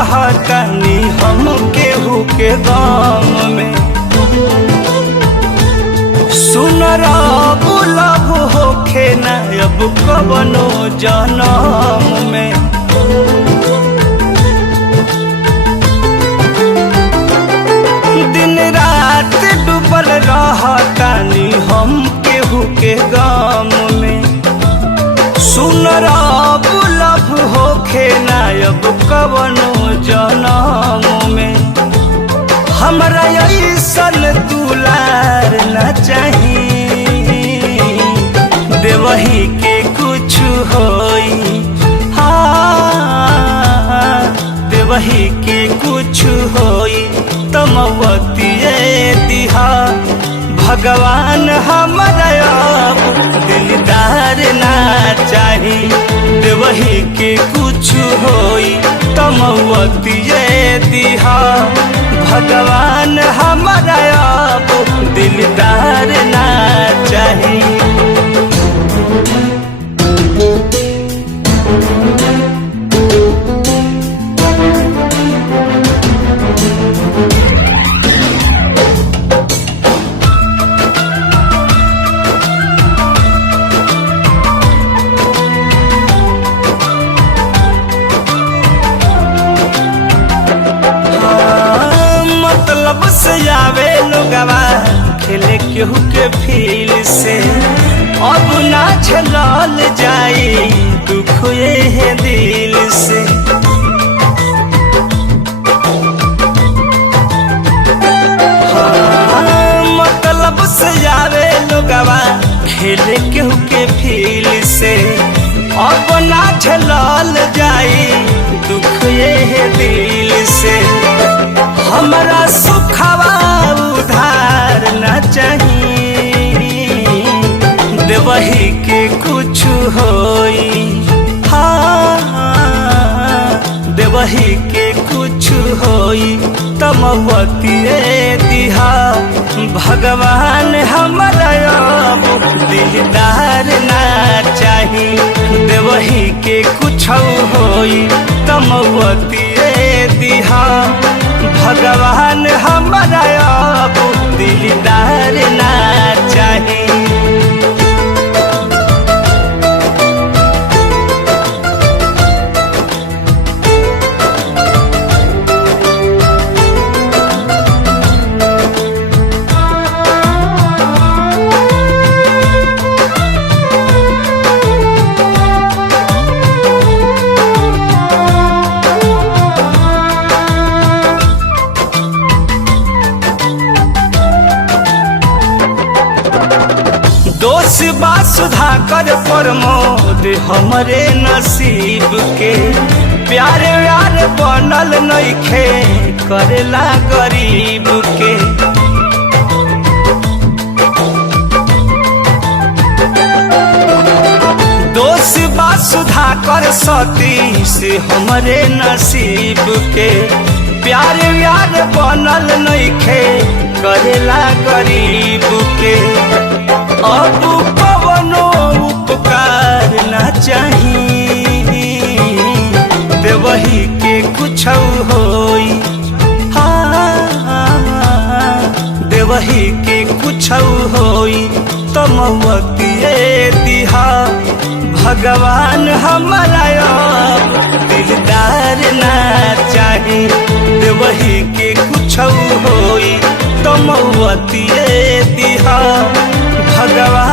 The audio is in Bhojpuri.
रहतनी हम केहू के गम में। सुन रब लब होखे न अब कवनो जनम में। दिन रात डूबल रहतनी हम केहू के गम में। सुन रब लब होखे न अब कवनो जनम में। हमरा ऐसन दुलार न चाही देवही के कुछ होई। हाँ देवही के कुछ होई तमवतिए दिहा भगवान हमरा अब दिलदार ना चाही। देवही के कुछ होई तमवतिए दिहा भगवान हमरा अब दिलदार ना चाही। मतलब से आवे लोगवा खेले केहू के फील से। अब ना झेलल जाई दुख ये दिल से। हाँ मतलब से आवे लोगवा खेले केहू के फील से। अब ना झेलल जाई दुख ये दिल से। हमरा सुखवा उधार न चाही देवही के कुछ होई। हाँ देवही के कुछ होई तमवतिए दिहा भगवान हमरा अब दिलदार ना चाही। देवही के कुछ होई तमवतिए दिहा भगवान हमरा अब दिलदार ना चाही। दोष बा सुधाकर प्रमोद हमरे नसीब के। प्यार व्यार बनल नइखे करेला गरीब के। दोष बा सुधाकर सतीश हमरे नसीब के। प्यार व्यार बनल नइखे करेला गरीब के। अब कवनो उपकार न चाही देवही के कुछ होई। हाँ देवही के कुछ होई तमवतिए दिहा भगवान हमरा अब दिलदार ना चाही। देवही के कुछ होई तमवतिए दिहा भगवान